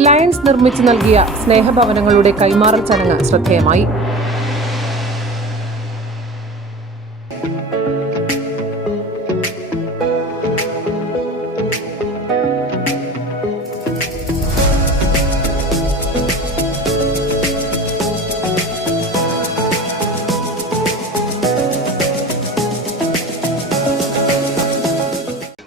Lions നിർമ്മിച്ചു നൽകിയ സ്നേഹഭവനങ്ങളുടെ കൈമാറൽ ചടങ്ങ് ശ്രദ്ധേയമായി.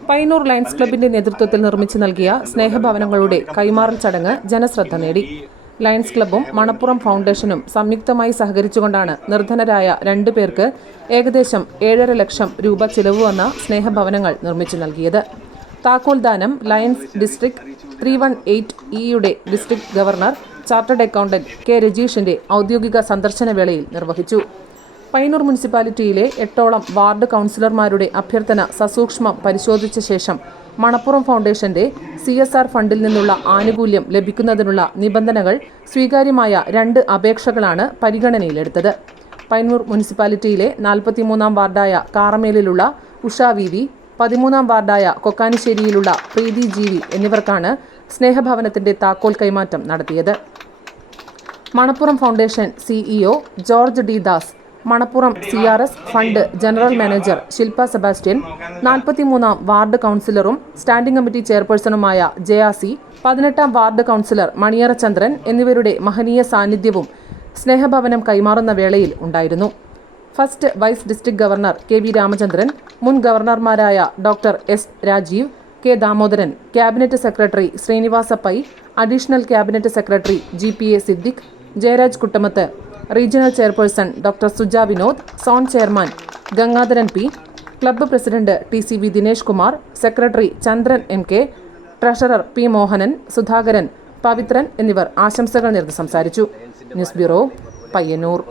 പയ്യന്നൂർ ലയൺസ് ക്ലബിന്റെ നേതൃത്വത്തിൽ നിർമ്മിച്ചു നൽകിയ സ്നേഹഭവനങ്ങളുടെ കൈമാറൽ ചടങ്ങ് ജനശ്രദ്ധ നേടി. ലയൺസ് ക്ലബ്ബും മണപ്പുറം ഫൗണ്ടേഷനും സംയുക്തമായി സഹകരിച്ചുകൊണ്ടാണ് നിർധനരായ 2 പേർക്ക് ഏകദേശം 7.5 ലക്ഷം രൂപ ചിലവ് വന്ന സ്നേഹഭവനങ്ങൾ നിർമ്മിച്ചു നൽകിയത്. താക്കോൽദാനം Lions district 318E district governor chartered accountant K രജീഷിന്റെ ഔദ്യോഗിക സന്ദർശന വേളയിൽ നിർവഹിച്ചു. പയ്യന്നൂർ മുനിസിപ്പാലിറ്റിയിലെ 8ഓളം വാർഡ് കൗൺസിലർമാരുടെ അഭ്യർത്ഥന സസൂക്ഷ്മം പരിശോധിച്ച ശേഷം മണപ്പുറം ഫൗണ്ടേഷന്റെ CSR ഫണ്ടിൽ നിന്നുള്ള ആനുകൂല്യം ലഭിക്കുന്നതിനുള്ള നിബന്ധനകൾ സ്വീകാര്യമായ 2 അപേക്ഷകളാണ് പരിഗണനയിലെടുത്തത്. പയ്യന്നൂർ മുനിസിപ്പാലിറ്റിയിലെ 43-ാം വാർഡായ കാറമേലിലുള്ള ഉഷാ വീതി, 13-ാം വാർഡായ കൊക്കാനിശ്ശേരിയിലുള്ള പ്രീതി ജീവി എന്നിവർക്കാണ് സ്നേഹഭവനത്തിന്റെ താക്കോൽ കൈമാറ്റം നടത്തിയത്. Manappuram foundation CEO George D Das, Manappuram CRS fund general manager Shilpa Sebastian, 43-ാം വാർഡ് കൗൺസിലറും സ്റ്റാൻഡിംഗ് കമ്മിറ്റി ചെയർപേഴ്സണുമായ ജയാസി, 18-ാം വാർഡ് കൗൺസിലർ മണിയറ ചന്ദ്രൻ എന്നിവരുടെ മഹനീയ സാന്നിധ്യവും സ്നേഹഭവനം കൈമാറുന്ന വേളയിൽ ഉണ്ടായിരുന്നു. First vice district governor KV Ramachandran, മുൻ ഗവർണർമാരായ doctor S Rajeev, K Damodaran, cabinet secretary Srinivasa Pai, additional cabinet secretary GPA Siddique, Jayaraj Kuttamath, regional chairperson doctor Suja Vinod, zone chairman Gangadharan P, club president TCV Dinesh Kumar, secretary Chandran MK, treasurer P Mohanan, Sudhakaran, Pavithran എന്നിവർ ആശംസകൾ നേർന്ന് സംസാരിച്ചു. News bureau, Payyanur.